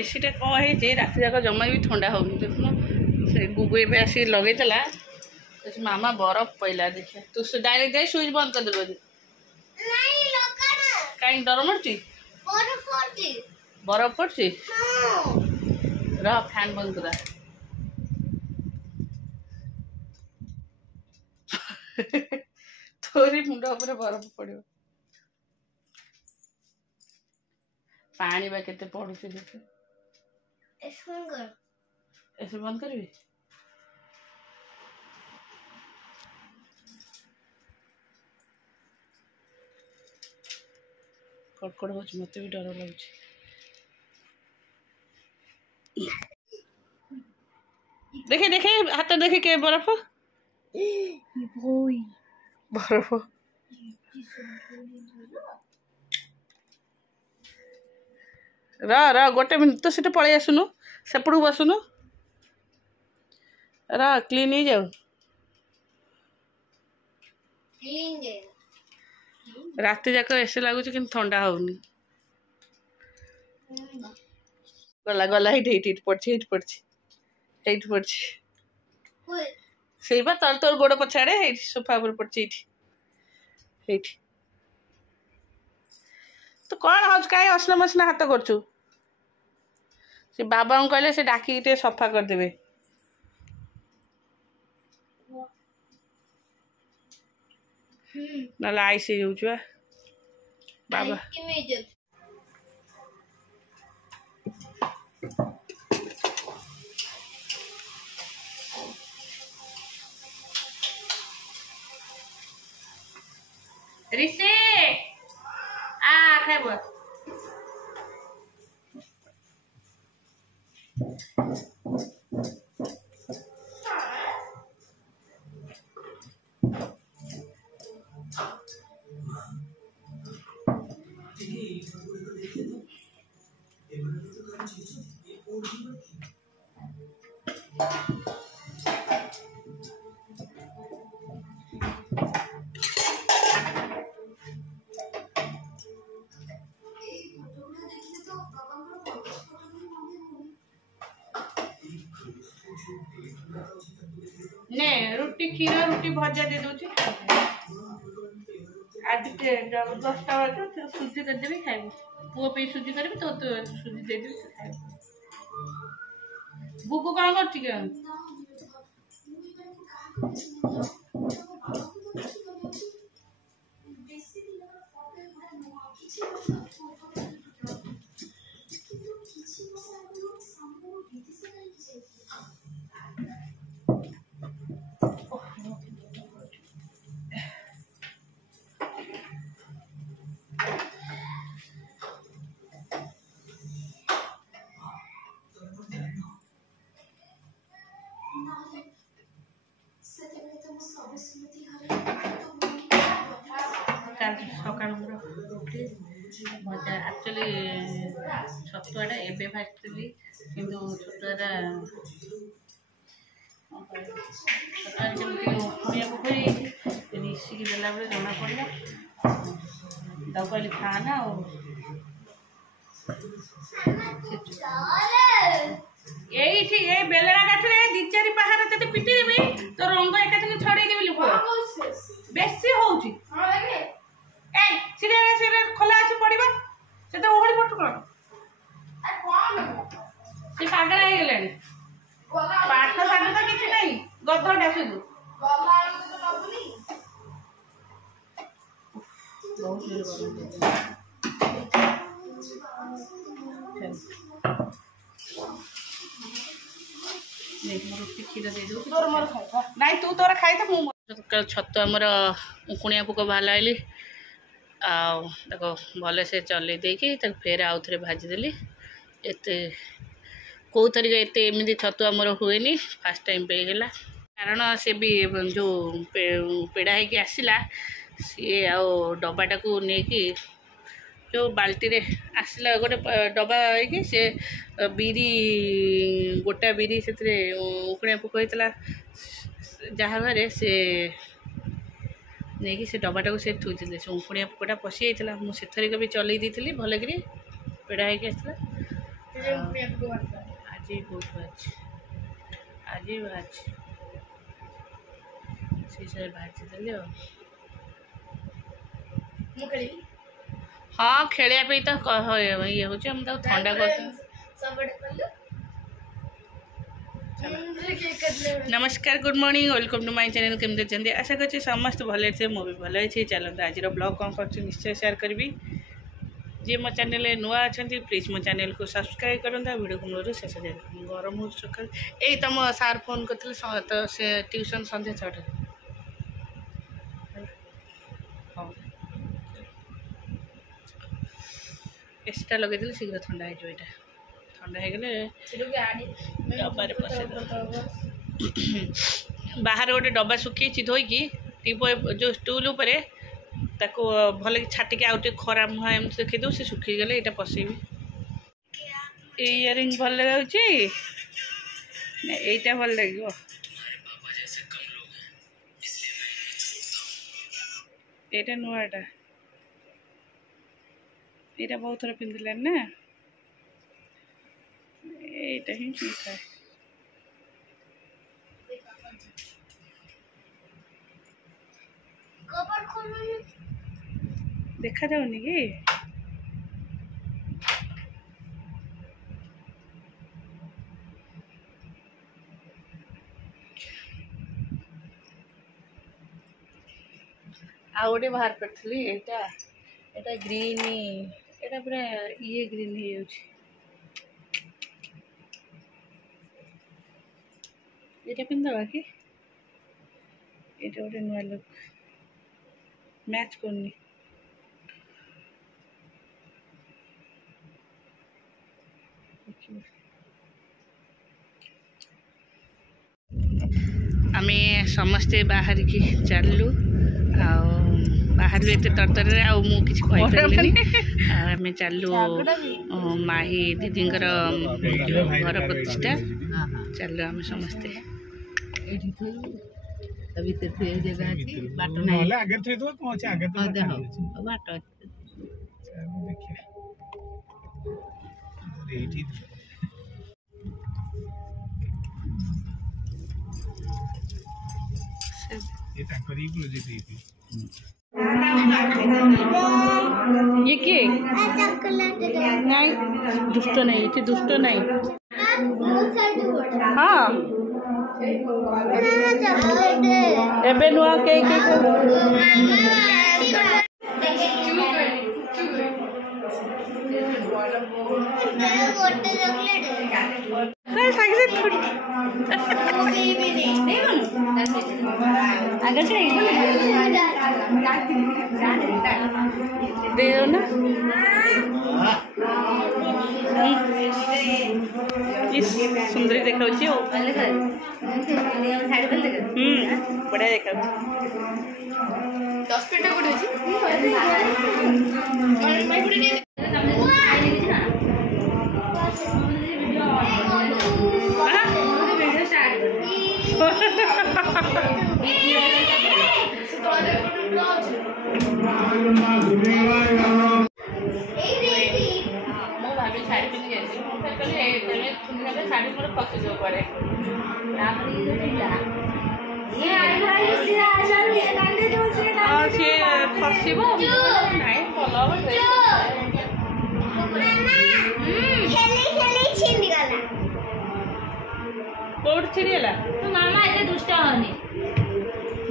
एसीटा कौन है राति जाक जमा भी ठंडा हो देखुन से गुगु ए आसिक लगेला मामा बरफ पड़ा देखिए तू डायरेक्ट जाए स्विच बंद कर दे कहीं डर मरची बरफ पड़ी रह फैन बंद करा तोरी मुंड उपर बरफ पड़ो पानी बा केते पड़ुछि देख ऐसे बंद करी कड़कड़ हो मत भी डर लगुच देखे देखे हाथ देखे के बर्फ बर्फ रा गोटे मिनट तो सीटा पलि आसुनु सेपटू बसुनु रा क्लीन हो जाऊ राति जाक ऐसे लगुच कि ठंडा होनी गला गला ये पड़ी से तोर गोड़ पछाड़े सोफा पर पड़ी तो कौन हज कहीं असला मसला हाथ करचु से बाबा कहले से डाकी टे सफा करदे ना आईस हो बाबा रिसे आ खाइब ने रुटी क्षीर रुटी भजा दे दूची आज 10टा बजे सुजी करदेवी खाइब पुओ पे सुजी करी तो सुजी दे देवी खाइब बुकु कौन कर सकाल रुटी भजा एक्चुअली छतुआटा एबे भाजती कि छतुआटा जमी पोखरी ऋषिकी देला बेले जना पड़ा कहली खाना ये बेलना काठे 2-4 पहाड़ ते पिटी देवी तो रंग एकाथन छड़े देवी बेसी होची खोला अच्छे पड़ा से तो ओहली पटु कौन से पागल हो गलानी पाठ साठ तो किसी नहीं गधटा शुद्ध रुटी क्षीर दे दो नाई तू तोरा खाई तो छतु आमर उकुणिया पोक बाहर देखो भले से चल देकी फेर आउ थे भाजीदेली एत कौ तरीके एत एमती छतु आमर हुए फास्ट टाइम पे है कारण से भी जो पेड़ा होगी आसला सी आ डबाटा को लेकिन जो बाल्टी रे आसला गोटे डबा होगी से बिरी गोटा बिरी से उकुणिया पोक होता जहाँ घरे से नहीं से डबाटा को से थुईले से उकुणिया पोकटा पशि जाता मुझे भी चल दी भल कि पेड़ा होगी आसला आज बहुत भाजी आज भाजी से भाजी देली हाँ खेलिया पे तो ये हूँ ठंडा कर। नमस्कार good morning welcome to my channel केमती अच्छे आशा करছি समस्त भले थे मु भी भल अच्छी चलते आज ब्लॉग कौन कर निश्चय शेयर करी जी मो चैनल नुआ अच्छा प्लीज मो चैनल को सब्सक्राइब करता वीडियो को मूल शेष गरम हो सका यही तुम सार फोन करते तो से ट्यूशन सन्ध्या 6टा एसटा लगे शीघ्र ठंडा हो ठंडा हो गले डब्बारे पशे बाहर गोटे डब्बा सुखी धोईकी टीप जो स्टूल उपरे ताको भल छाटिक आउ खरा मुहा एम देखी दो से सुखी गले यहाँ पशेबी इयरिंग भल लगे यहीटा भल लगे ये नुआटा ये बहुत थर पिंधिले ना यहीटा ही ठीक है देखा जाऊनी कि आ गोटे बाहर करी एटा ग्रीन एटा पूरा ये ग्रीन हो पिंधवा कि ये गोटे नुआ लुक मैच करनी आमे समस्ते बाहर की चलू बाहर भी एत तरतर आम चलू माही दीदी घर प्रतिष्ठा चलू आम समस्ते ये के नहीं दुष्ट नहीं ये दुष्ट नहीं हाँ एबे नुआ के दे दो ना सुंदरी देखा बढ़िया देखा 10 मिनट भाभी शाढ़ी पिंधि जाए शाढ़ी मोर फसी जो पड़े सी फसब नाई भल कौट छिड़गला तो मामा एत दुष्ट होनी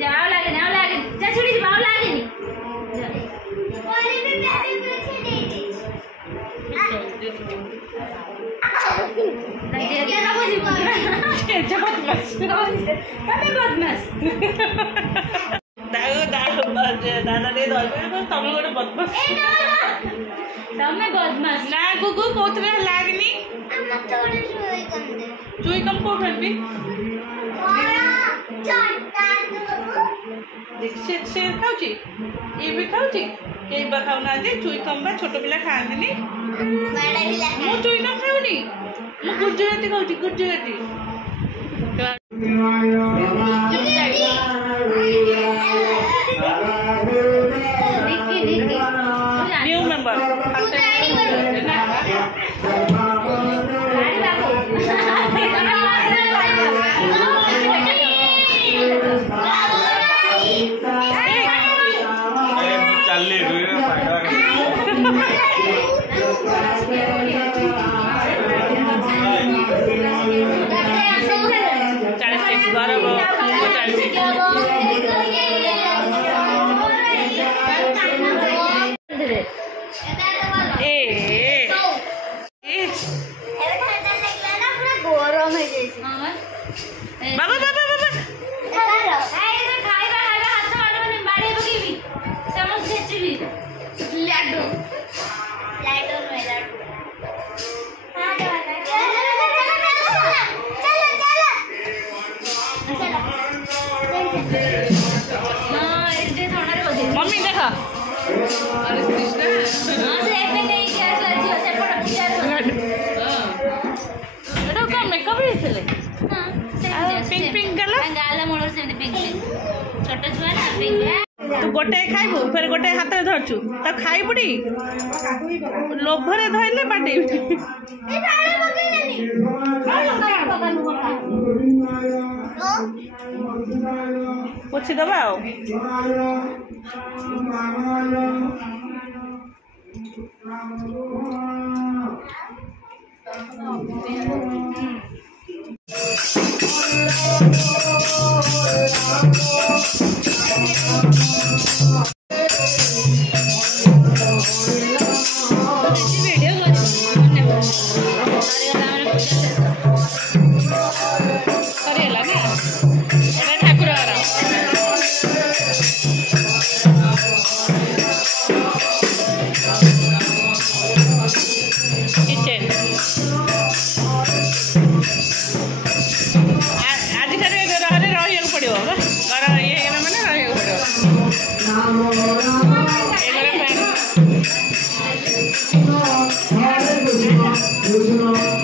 जाओ लगे ना लगे जा छुड़ी जाओ लगे दादा तुम गोटे बदमाश ना गुगु कौन लगनी चुई कम कौट से खाऊ ये भी खाऊ कई बा खाऊना चुई कम बा छोट पिला खाती मु चुई कम खाऊनी मु गुजराती खाऊ गुजराती न्यू मेंबर अरे कृष्णा हां से एबे नहीं के आसला जियो से पड़ पूजा एटा का मेकअप हेले हां पिंक पिंक गला गाला मोड़ से पिंक छोट छुआ ना पिंक तू गोटे खाइबू फिर गोटे हाथ में धरचु तो खाई बुड़ी लोभरे धरले बाटे पोछी दबा Krishna